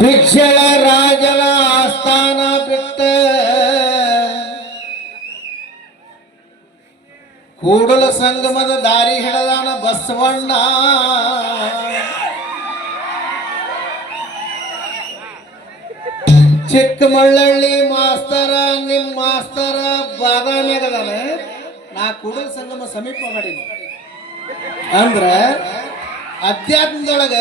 ಭಿಕ್ಷಳ ರಾಜನ ಆಸ್ಥಾನ ಬಿಟ್ಟ ಕೂಡಲ ಸಂಗಮದ ದಾರಿ ಹಿಡದಾನ ಬಸವಣ್ಣ. ಚಿಕ್ಕಮಳ್ಳಳ್ಳಿ ಮಾಸ್ತರ ನಿಮ್ಮ ಮಾಸ್ತರ ಬಾದಾಮಿಯಾಗದಾನ. ನಾ ಕೂಡಲ ಸಂಗಮ ಸಮೀಪ ಮಾಡೀನಿ ಅಂದ್ರ ಅಧ್ಯಾತ್ಮದೊಳಗ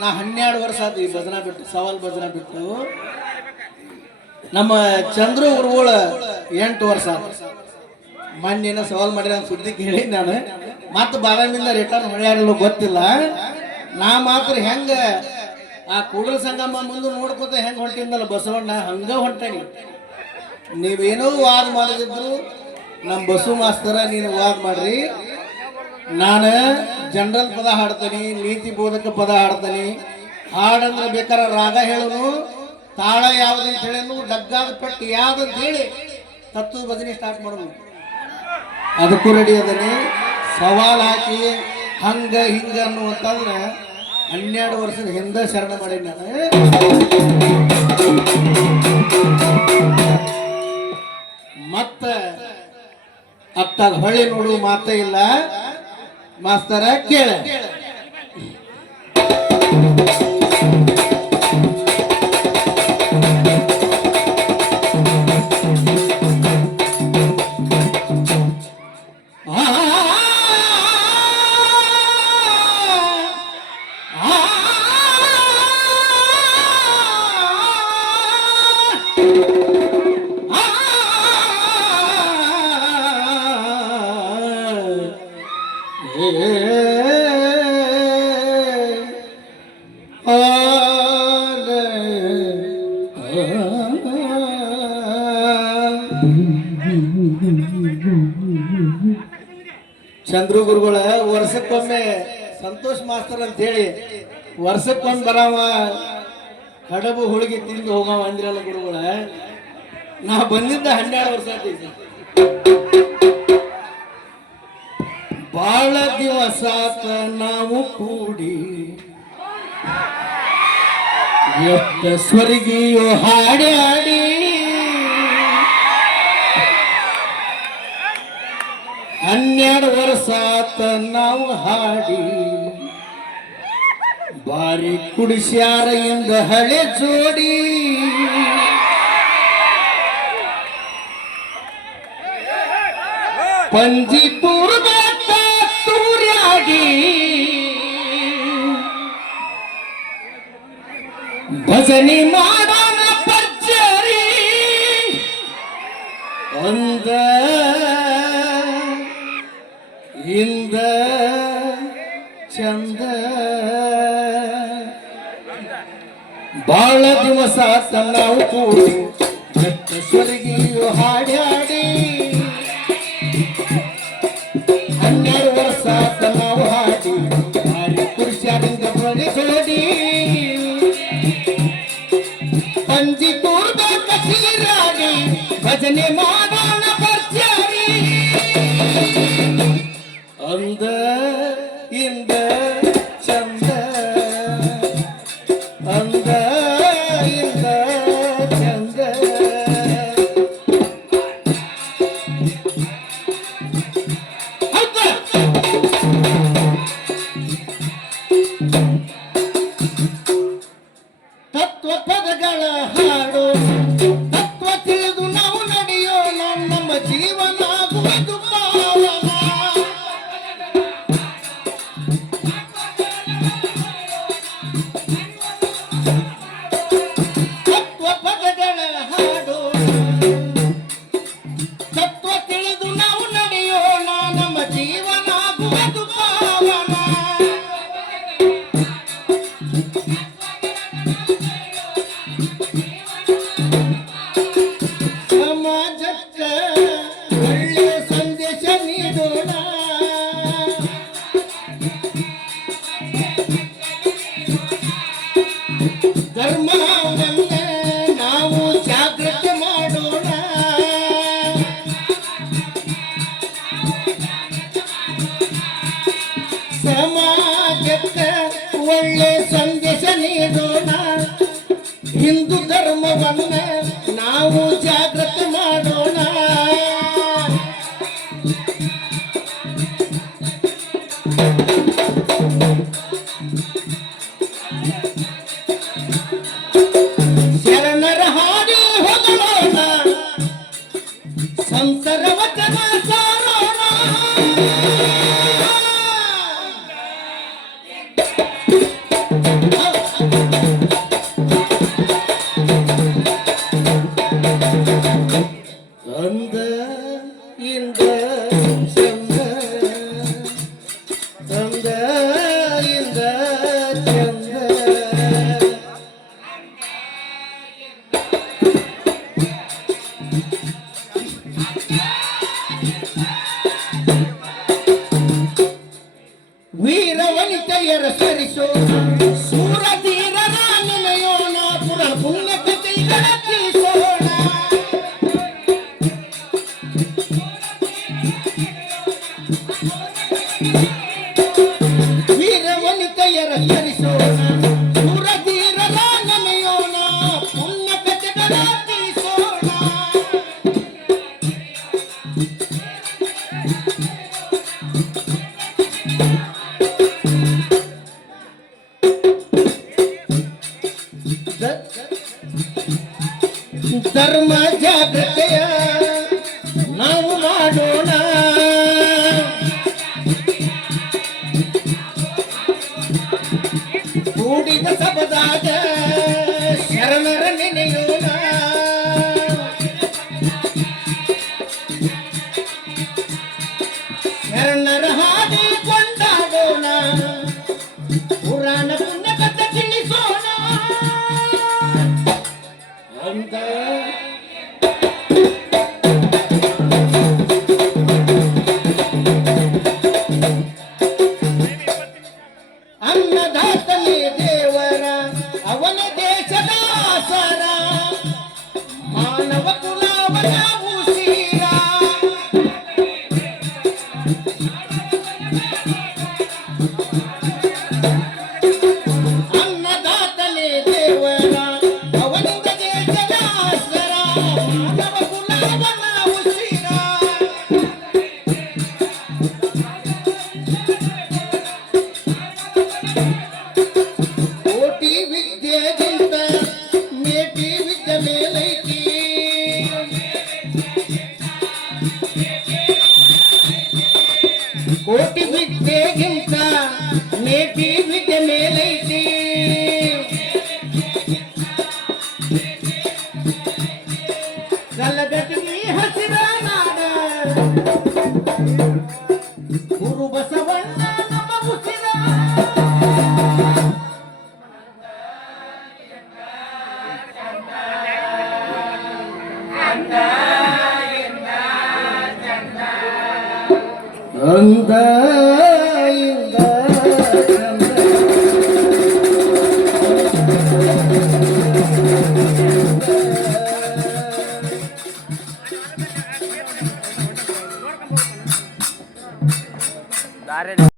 ನಾ 12 ವರ್ಷ ಆಯ್ತು ಈ ಭಜನಾ ಬಿಟ್ಟು, ಸವಾಲ್ ಭಜನಾ ಬಿಟ್ಟು. ನಮ್ಮ ಚಂದ್ರು ಗುರುಗಳ 8 ವರ್ಷ ಆಯ್ತು. ಮೊನ್ನೆ ಸವಾಲ್ ಮಾಡಿದ ಸುದ್ದಿ ಕೇಳಿ ನಾನು ಮತ್ತೆ ಬಾದಾಮಿಯಿಂದ ರಿಟರ್ನ್ ಹೊಳ್ಯಾರಲ್ಲ ಗೊತ್ತಿಲ್ಲ. ನಾ ಮಾತ್ರ ಹೆಂಗ ಆ ಕೂಡಲ ಸಂಗಮ ಮುಂದೆ ನೋಡ್ಕೊತ ಹೆಂಗ್ ಹೊಂಟಿಂದಲ್ಲ ಬಸವಣ್ಣ ಹಂಗ ಹೊಂಟಾನಿ. ನೀವೇನೋ ವಾದ ಮಾಡಿದ್ರು ನಮ್ಮ ಬಸವ ಮಾಸ್ತರ ನೀನು ವಾದ ಮಾಡ್ರಿ, ನಾನು ಜನರಲ್ ಪದ ಹಾಡ್ತೀನಿ, ನೀತಿ ಬೋಧಕ ಪದ ಹಾಡ್ತೀನಿ. ಹಾಡಂದ್ರೆ ಬೇಕಾದ್ರೆ ರಾಗ ಹೇಳೋನು, ತಾಳ ಯಾವ್ದಂತ ಹೇಳೋನು, ಡಗ್ಗಾದ ಪಟ್ಟು ಯಾವ್ದಂತ ಹೇಳಿ ತತ್ವ ಭಜನೆ ಸ್ಟಾರ್ಟ್ ಮಾಡೋದು. ಅದಕ್ಕೂ ರೆಡಿ ಅದನಿ. ಸವಾಲ್ ಹಾಕಿ ಹಂಗ ಹಿಂಗ ಅನ್ನುವಂತಂದ್ರೆ 12 ವರ್ಷದ ಹಿಂದೆ ಶರಣ ಮಾಡಿ ನಾನು. ಮತ್ತ ಅತ್ತಾಗ ಹೊಳ್ಳಿ ನೋಡು ಮಾತೇ ಇಲ್ಲ. ಮಾಸ್ತರ ಕೇಳ ಚಂದ್ರು ಗುರುಗಳ ವರ್ಷಕ್ಕೊಮ್ಮೆ ಸಂತೋಷ್ ಮಾಸ್ತರ್ ಅಂತ ಹೇಳಿ ವರ್ಷಕ್ಕೊಮ್ಮೆ ಬರಾವ ಕಡಬು ಹುಡುಗಿ ತಿಂದು ಹೋಗವ ಅಂದ್ರಲ್ಲ ಗುರುಗಳ. ನಾ ಬಂದಿದ್ದ 12 ವರ್ಷ ಆಯ್ತು. ಬಾಳ ದಿವಸ ನಾವು ಕೂಡಿ ಎಷ್ಟ ಸ್ವರ್ಗಿಯೋ ಹಾಡಿ ಹಾಡಿ 12 ವರ್ಷ ನಾವು ಹಾಡಿ ಬಾರಿ ಕುಡಿಸ್ಯಾರ ಎಂದ ಹಳೆ ಜೋಡಿ. ಪಂಜಿಪುರದ ತೂರ್ಯಾಗಿ ಭಜನೆ ಮಾಡೋಣ ಪರ್ಜರಿ ಅಂದ ಇಂದ ಚಂದ. ಬಾಳ ದಿವಸ ನಾವು ಕೂಡಿ ಬೆಟ್ಟ ಸ್ವರ್ಗಿಯು ಹಾಡಿ ಹಾಡಿ 12 ವರ್ಷ ನಾವು ಹಾಡಿ ಭಾರಿ ಪುರುಷರಿಂದ ಬಳಿ ಜೋಡಿ. ಪಂಜಿ ತೂರ್ದ ಕಚೀರಾಡಿ ಭಜನೆ ಮಾಡೋಣ ಪರ್ಜರಿ ಅಂದ ಇಂದ ಚಂದ ಅಂದ ಇಂದ ಚಂದ. ತತ್ವ ಪದಗಳ ಹಾಡು ತತ್ವ ತಿಳಿದು ನಾವು ನಡೆಯೋಣ. ಧರ್ಮವನ್ನ ನಾವು ಜಾಗೃತಿ ಮಾಡೋಣ. ಸಮಾಜಕ್ಕೆ ಒಳ್ಳೆ ಸಂದೇಶ ನೀಡೋಣ. ಹಿಂದೂ ಧರ್ಮವನ್ನ ನಾವು ಜಾಗೃತಿ ಮಾಡೋಣ. ಶರಣರ ಹಾಡಿ ಹೊಗಳೋಣ, ಸಂತರ ವಚನ ಸಾರೋಣ. ಅಂದ ಇಂದ ಚಂದ, ಅಂದ ಇಂದ ಚಂದ. ವೀರ ವನಿತೆಯರ ಸರಿಸೋಣ, ಸೂರ ಧೀರರ ನೆನೆಯೋಣ, ಪುರ ಪುಣ್ಯ ಕಥೆಗಳ ತಿಳಿಸೋಣ. ವೀರ ವನಿತೆಯರ ಸರಿಸೋಣ, ಸೂರ ಧೀರರ ನೆನೆಯೋಣ, ಪುಣ್ಯ ಕಥೆಗಳ ತಿಳಿಸೋಣ. ಧರ್ಮ ಜಾಗೃತಿಯ ನಾವು ಮಾಡೋಣ. ಕೂಡಿದ ಸಬದಾಗ ಶರಣರ ನೆನೆಯೋಣ. ಶರಣರ ಹಾದಿ ಕೊಂಡಾಡೋಣ, ಪುರಾಣ ಪುಣ್ಯ ಕಥೆ ತಿಳಿಸೋಣ. ಅಂತ ಅನ್ನದಾತನೇ ದೇವರ, ಅವನ ದೇಶದ ಆಸರ, ಮಾನವ ಕುಲವನ ಉಸಿರ. ಅನ್ನದಾತನೇ ದೇವರ, ಅವನಿಂದ ದೇಶದ ಆಸರ, ಮಾನವ ಕುಲವನ ಉಸಿರ. ಕೋಟಿ ವಿದ್ಯೆಗಿಂತ ಮೇಟಿ ವಿದ್ಯೆ ಮೇಲೈತಿ. ಕೋಟಿ ವಿದ್ಯೆಗಿಂತ ಮೇಟಿ ವಿದ್ಯೆ ಮೇಲೈತಿ. ಕಲಗಟ್ಟಿಗೆ ಹಸಿರ ನಾಡ, ಗುರು ಬಸವಣ್ಣ ನಮ್ಮ ಉಸಿರ. ಅಂದ ಇಂದ ಚಂದ.